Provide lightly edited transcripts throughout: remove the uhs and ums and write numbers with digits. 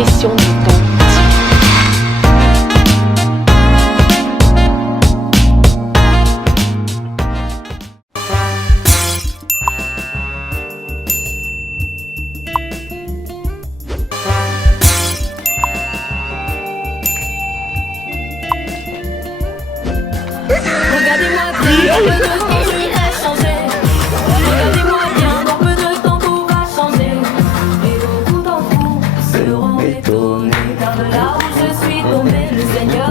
question du temps.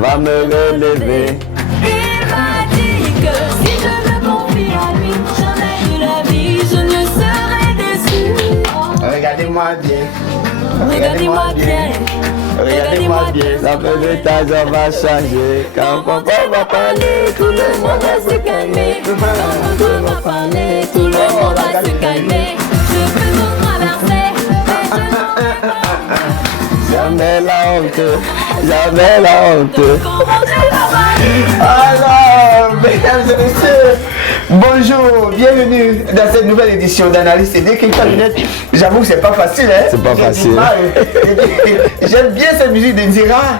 Va me relever. Il m'a dit que si je me confie à lui, jamais de la vie je ne serai déçu. Regardez-moi bien. Regardez-moi bien. Regardez-moi bien. La végétation va changer. Quand papa va parler, tout le monde va se calmer. Quand papa va parler, tout le monde va se calmer. Je peux tout traverser, mais je n'aurai pas. Jamais la honte, jamais la honte. Comment tu vas? Alors, mesdames et messieurs, bonjour, bienvenue dans cette nouvelle édition d'Analyse et d'écriture lunettes. J'avoue que c'est pas facile, hein? C'est pas facile. J'aime bien cette musique de Nzira,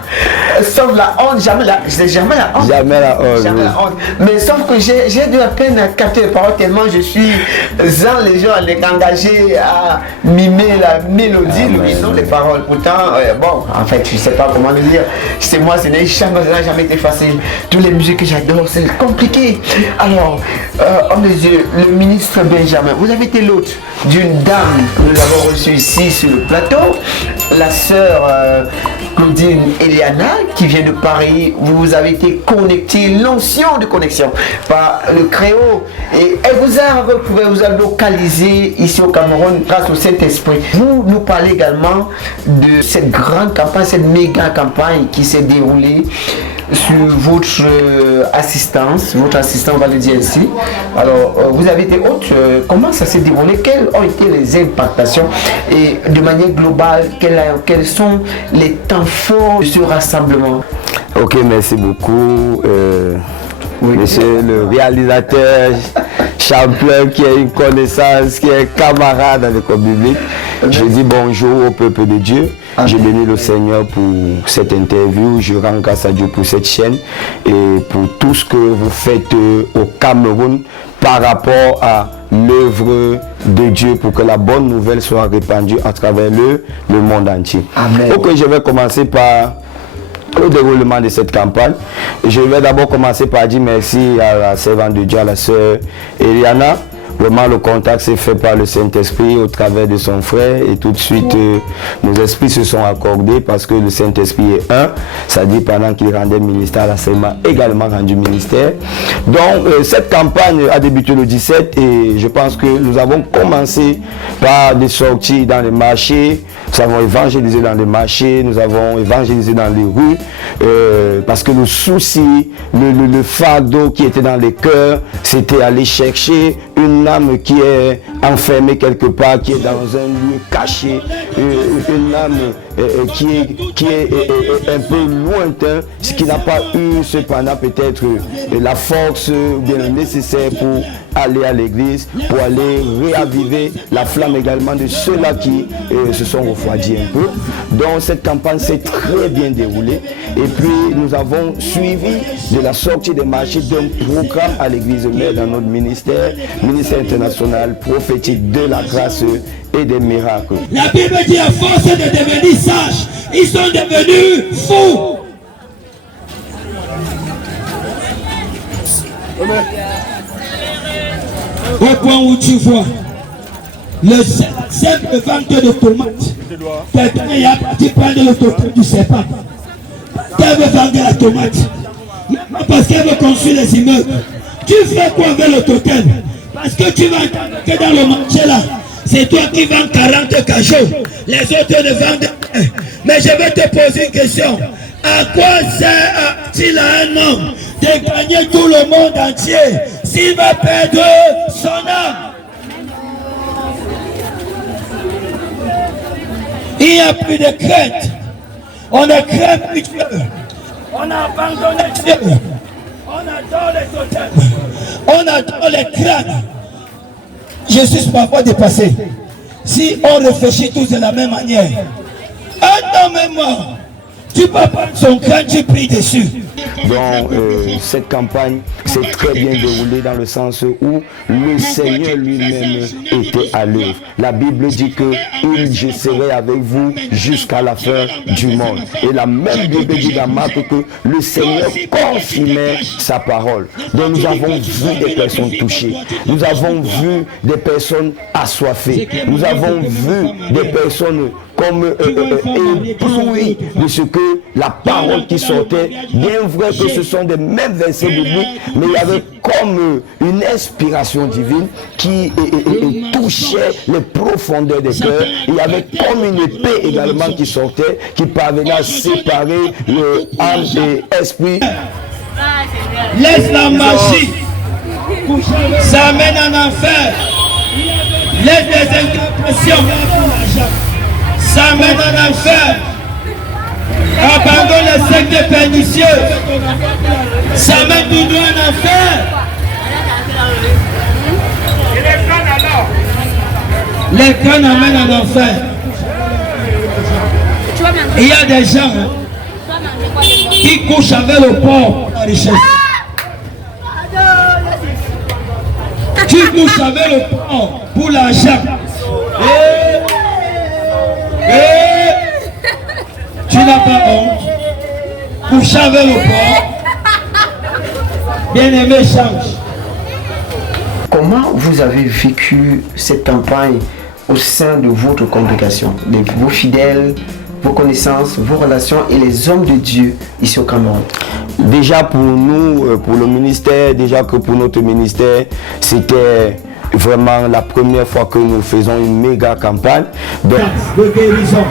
sauf la honte, jamais la honte. Jamais la honte. Jamais la honte. Mais sauf que j'ai de la peine à capter les paroles tellement je suis les gens engagés à mimer la mélodie, le son des paroles. Pourtant, bon, en fait, je sais pas comment le dire. C'est moi, ça n'a jamais été facile. Toutes les musiques que j'adore, c'est compliqué. Alors, oh mes yeux, le ministre Benjamin, vous avez été l'hôte d'une dame que nous avons reçue ici sur le plateau, la sœur Claudine Eliana, qui vient de Paris. Vous avez été connecté, l'onction de connexion par le Créo, et elle vous a localisé ici au Cameroun grâce au Saint-Esprit. Vous nous parlez également de cette grande campagne, cette méga campagne qui s'est déroulée sur votre assistance, votre assistant, on va le dire ainsi. Alors, vous avez été hôte, comment ça s'est déroulé, quelles ont été les impactations et de manière globale, quels sont les temps forts de ce rassemblement? Ok, merci beaucoup. Monsieur le réalisateur, champion qui a une connaissance, qui est camarade avec le public. Je dis bonjour au peuple de Dieu. Je bénis le Seigneur pour cette interview. Je rends grâce à Dieu pour cette chaîne et pour tout ce que vous faites au Cameroun par rapport à l'œuvre de Dieu pour que la bonne nouvelle soit répandue à travers le monde entier. Amen. Ok, je vais commencer par le déroulement de cette campagne. Je vais d'abord commencer par dire merci à la servante de Dieu, à la sœur Eliana. Vraiment, le contact s'est fait par le Saint-Esprit au travers de son frère et tout de suite, nos esprits se sont accordés parce que le Saint-Esprit est un. Ça dit pendant qu'il rendait ministère, la sœur m'a également rendu ministère. Donc, cette campagne a débuté le 17 et je pense que nous avons commencé par des sorties dans les marchés. Nous avons évangélisé dans les marchés, nous avons évangélisé dans les rues parce que le souci, le fardeau qui était dans les cœurs, c'était aller chercher une âme qui est enfermée quelque part, qui est dans un lieu caché, une âme qui est un peu lointain, ce qui n'a pas eu cependant peut-être la force bien nécessaire pour aller à l'église, pour aller réaviver la flamme également de ceux-là qui se sont refroidis un peu. Donc cette campagne s'est très bien déroulée et puis nous avons suivi de la sortie des marchés d'un programme à l'église mère dans notre ministère international prophétique de la grâce et des miracles. La Bible dit à force de devenir sages, ils sont devenus fous. Au point où tu vois le simple vendeur de tomates, quelqu'un y a parti prendre le totem du serpent. Qu'elle veut vendre la tomate, parce qu'elle veut construire les immeubles. Tu fais quoi avec le totem? Parce que tu vas entendre que dans le marché là, c'est toi qui vends 40 cajots, les autres ne vendent rien. Mais je vais te poser une question. À quoi sert-il à un homme de gagner tout le monde entier s'il va perdre son âme? Il n'y a plus de crainte. On ne craint plus Dieu. On a abandonné Dieu. On adore les totems. On adore les crânes. Je suis parfois dépassé. Si on réfléchit tous de la même manière, un homme est mort, tu peux prendre son crâne, tu pries dessus. Donc cette campagne s'est très bien déroulée dans le sens où le Seigneur lui-même était à l'œuvre. La Bible dit que je serai avec vous jusqu'à la fin du monde. Et la même Bible dit dans Marc que le Seigneur confirmait sa parole. Donc nous avons vu des personnes touchées. Nous avons vu des personnes assoiffées. Nous avons vu des personnes comme éblouies de ce que la parole qui sortait, bien vrai que ce sont des mêmes versets bibliques, mais il y avait comme une inspiration divine qui touchait les profondeurs des cœurs. Il y avait comme une épée également qui sortait, qui parvenait à séparer le âme et esprit. Laisse la magie, ça amène en enfer. Laisse les incantations, ça amène en enfer. Abandonne les sectes pernicieux, ça mène du droit en enfer. Les crânes amènent en enfer. Il y a des gens qui couchent avec le porc pour la richesse. Tu couches avec le porc pour l'argent. Tu n'as pas honte. Couche avec le porc. Bien-aimé, change. Comment vous avez vécu cette campagne au sein de votre congrégation, de vos fidèles, vos connaissances, vos relations et les hommes de Dieu ici au Cameroun? Déjà pour nous, pour le ministère, déjà que pour notre ministère, c'était vraiment la première fois que nous faisons une méga campagne. Donc, de guérison,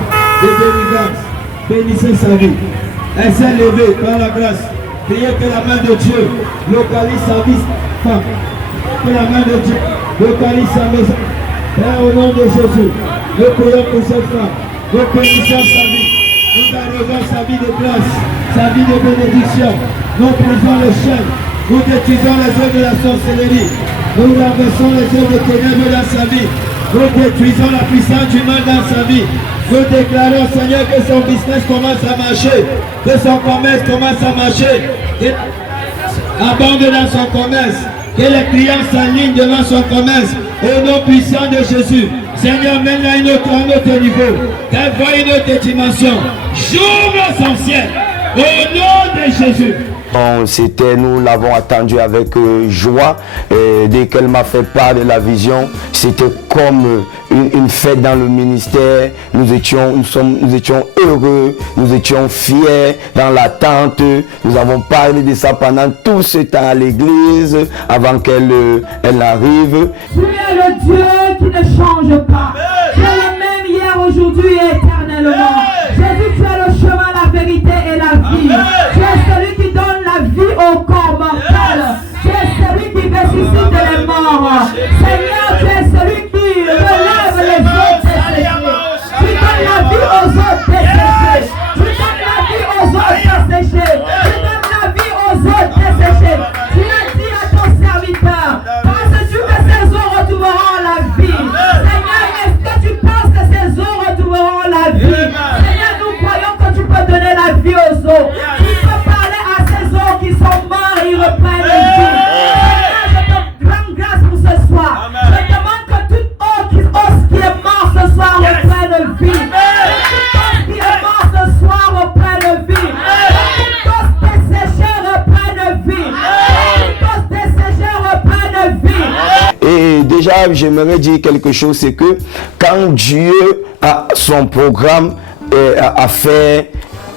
de délivrance, bénissez sa vie. Elle s'est levée par la grâce. Priez que la main de Dieu localise sa vie. Que la main de Dieu localise sa maison. Père, au nom de Jésus, nous prions pour cette femme. Nous bénissons sa vie. Nous arrosons sa vie de grâce, sa vie de bénédiction. Nous brisons les chaînes. Nous détruisons les œuvres de la sorcellerie. Nous renversons les œuvres de ténèbres dans sa vie. Nous détruisons la puissance du mal dans sa vie. Nous déclarons, Seigneur, que son business commence à marcher, que son commerce commence à marcher, et abonde dans son commerce, que les clients s'alignent devant son commerce. Au nom puissant de Jésus, Seigneur, mène-la à un autre niveau, qu'elle voie une autre dimension. J'ouvre son ciel, au nom de Jésus. Nous l'avons attendu avec joie. Et dès qu'elle m'a fait part de la vision, c'était comme une fête dans le ministère. Nous étions heureux, nous étions fiers dans l'attente. Nous avons parlé de ça pendant tout ce temps à l'église avant qu'elle arrive. Tu es le Dieu qui ne change pas. Tu es le même hier, aujourd'hui et éternellement. Jésus, tu es le chemin, la vérité et la vie. Tu es celui qui donne la vie au corps mortel. Tu es celui qui ressuscite les morts. Seigneur, tu es celui qui relève les autres desséchés. Tu donnes la vie aux autres desséchés. Tu donnes la vie aux autres desséchés. Tu donnes la vie aux autres desséchés. Tu as dit à ton serviteur, penses-tu que ces eaux retrouveront la vie? Seigneur, est-ce que tu penses que ces eaux retrouveront la vie? Seigneur, nous croyons que tu peux donner la vie aux eaux. Tu peux parler à ces eaux qui sont morts et ils reprennent la vie. Seigneur, je te rends grâce pour ce soir. Je demande que toute eau qui est morte ce soir reprenne vie. Toute eau qui est morte ce soir reprenne vie. Toute eau desséchée reprenne vie. Toute eau desséchée reprenne vie. Et déjà, j'aimerais dire quelque chose, c'est que quand Dieu a son programme à faire,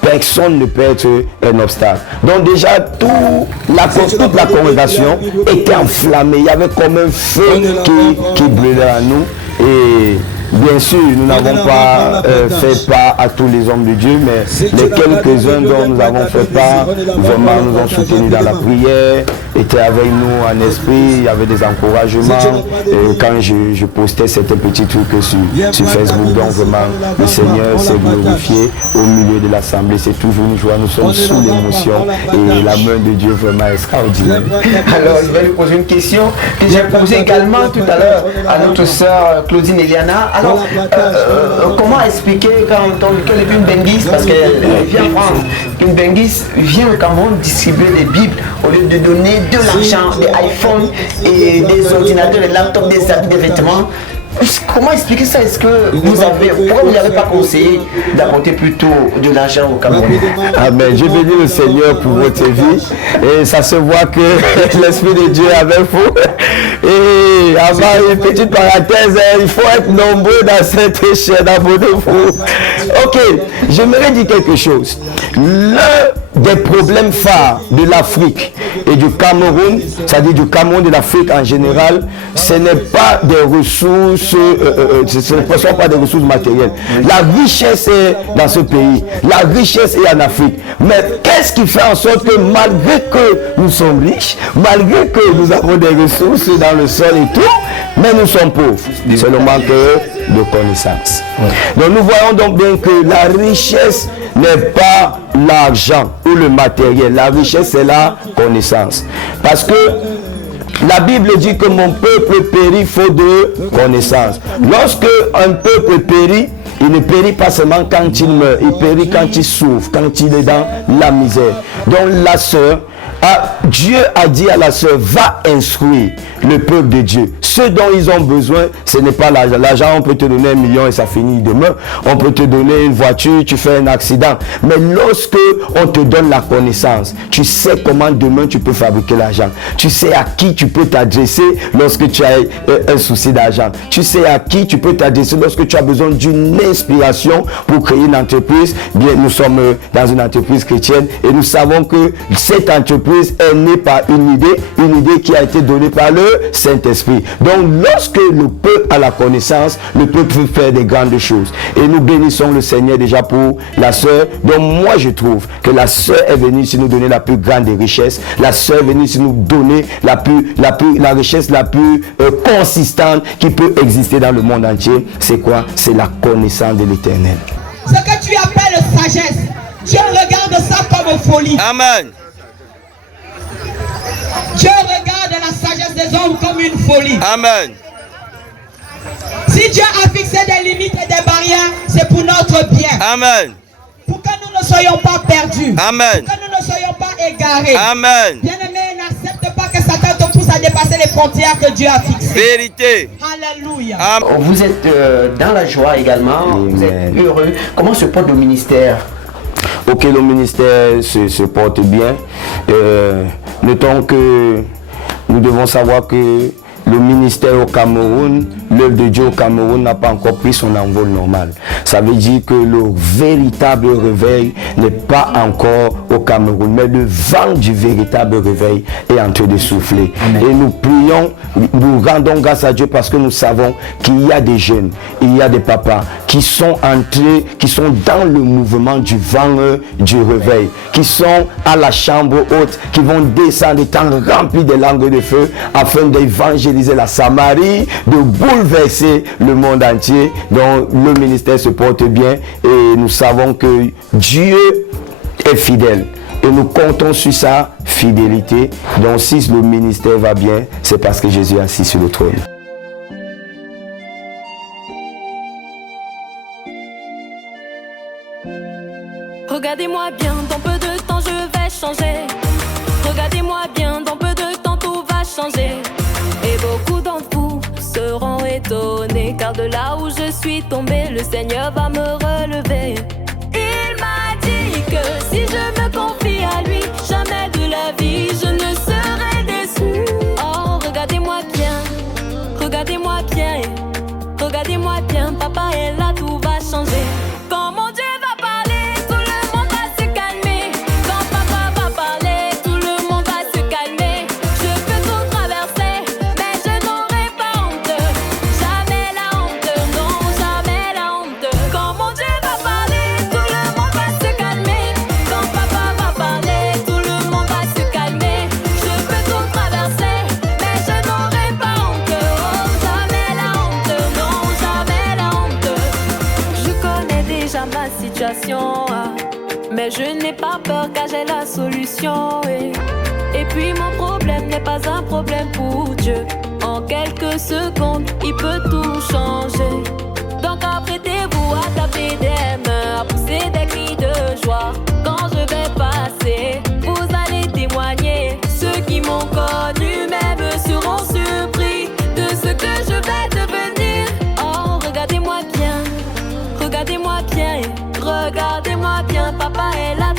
personne ne peut être un obstacle. Donc déjà, toute la congrégation était enflammée. Il y avait comme un feu qui brûlait à nous. Et bien sûr, nous n'avons pas fait part à tous les hommes de Dieu, mais les quelques-uns dont nous avons fait part, vraiment nous ont soutenus dans la prière, étaient avec nous en esprit, il y avait des encouragements. Et quand je postais certains petits trucs sur Facebook, donc vraiment le Seigneur s'est glorifié au milieu de l'assemblée. C'est toujours une joie, nous sommes sous l'émotion et la main de Dieu vraiment extraordinaire. Alors, je vais lui poser une question que j'ai posée également tout à l'heure à notre sœur Claudine Eliana. Alors, comment expliquer quand on dit qu'une Benguis, parce qu'elle vient en France, une Benguis vient au Cameroun distribuer des Bibles au lieu de donner de l'argent, des iPhones et des ordinateurs, des laptops, des vêtements. Comment expliquer ça? Est-ce que pourquoi vous n'avez pas conseillé d'apporter plutôt de l'argent au Cameroun? Amen. Je bénis le Seigneur pour votre vie. Et ça se voit que l'Esprit de Dieu est avec vous. Et avant une petite parenthèse, il faut être nombreux dans cette chaîne, abonnez-vous. Ok, j'aimerais dire quelque chose. L'un des problèmes phares de l'Afrique et du Cameroun, c'est-à-dire du Cameroun, de l'Afrique en général, ce n'est pas des ressources, ce ne sont pas des ressources matérielles. La richesse est dans ce pays, la richesse est en Afrique. Mais qu'est-ce qui fait en sorte que malgré que nous sommes riches, malgré que nous avons des ressources dans le sol et tout, mais nous sommes pauvres? C'est le manque de connaissances. Donc nous voyons donc bien que la richesse n'est pas l'argent ou le matériel. La richesse, c'est la connaissance. Parce que la Bible dit que mon peuple périt faute de connaissance. Lorsque un peuple périt, il ne périt pas seulement quand il meurt, il périt quand il souffre, quand il est dans la misère. Donc la sœur, Dieu a dit à la sœur, va instruire le peuple de Dieu. Ce dont ils ont besoin, ce n'est pas l'argent. L'argent, on peut te donner 1 million et ça finit demain. On peut te donner une voiture, tu fais un accident. Mais lorsque on te donne la connaissance, tu sais comment demain tu peux fabriquer l'argent. Tu sais à qui tu peux t'adresser lorsque tu as un souci d'argent. Tu sais à qui tu peux t'adresser lorsque tu as besoin d'une inspiration pour créer une entreprise. Bien, nous sommes dans une entreprise chrétienne et nous savons que cette entreprise est née par une idée qui a été donnée par le Saint-Esprit. Donc lorsque le peuple a la connaissance, le peuple peut faire des grandes choses. Et nous bénissons le Seigneur déjà pour la sœur. Donc moi je trouve que la sœur est venue ici nous donner la plus grande des richesses. La sœur est venue ici nous donner la richesse la plus consistante qui peut exister dans le monde entier. C'est quoi? C'est la connaissance de l'Éternel. Ce que tu appelles sagesse, Dieu regarde ça comme folie. Amen. Dieu regarde la sagesse des hommes comme une folie. Amen. Si Dieu a fixé des limites et des barrières, c'est pour notre bien. Amen. Pour que nous ne soyons pas perdus. Amen. Pour que nous ne soyons pas égarés. Amen. Bien-aimé, n'accepte pas que Satan te pousse à dépasser les frontières que Dieu a fixées. Vérité. Alléluia. Amen. Vous êtes dans la joie également, vous êtes heureux. Comment se porte le ministère? Ok, le ministère se porte bien. Notons que nous devons savoir que le ministère au Cameroun, l'œuvre de Dieu au Cameroun n'a pas encore pris son envol normal. Ça veut dire que le véritable réveil n'est pas encore au Cameroun, mais le vent du véritable réveil est en train de souffler. Amen. Et nous prions, nous rendons grâce à Dieu parce que nous savons qu'il y a des jeunes, il y a des papas qui sont entrés, qui sont dans le mouvement du vent du réveil, qui sont à la chambre haute, qui vont descendre étant remplis de langues de feu afin d'évangéliser la Samarie, de bouleverser le monde entier. Donc le ministère se porte bien et nous savons que Dieu est fidèle et nous comptons sur sa fidélité. Donc si le ministère va bien, c'est parce que Jésus est assis sur le trône. Regardez-moi bien, dans peu de temps je vais changer. Regardez-moi bien, dans peu de temps tout va changer. Et beaucoup d'entre vous seront étonnés, car de là où je suis tombé, le Seigneur va me relever. Il m'a dit que si je me confie à lui, jamais de la vie je ne serai déçu. Oh, regardez-moi bien, regardez-moi bien, regardez-moi bien, papa est là, tout va changer. Quand mon Dieu va parler, tout le monde va se calmer. Quand papa va parler, tout le monde va se calmer. Je peux tout traverser, mais je n'aurai pas honte. Jamais la honte, non, jamais la honte. Quand mon Dieu va parler, tout le monde va se calmer. Quand papa va parler, tout le monde va se calmer. Je peux tout traverser, mais je n'aurai pas honte. Oh, jamais la honte, non, jamais la honte. Je connais déjà ma situation, mais je n'ai pas peur car j'ai la solution. Et puis mon problème n'est pas un problème pour Dieu. En quelques secondes, il peut tout changer. ou à taper des mains, à pousser des cris de joie. Quand je vais passer, vous allez témoigner. Ceux qui m'ont connu même seront surpris de ce que je vais devenir. Oh, regardez-moi bien, regardez-moi bien, regardez-moi bien, papa est là.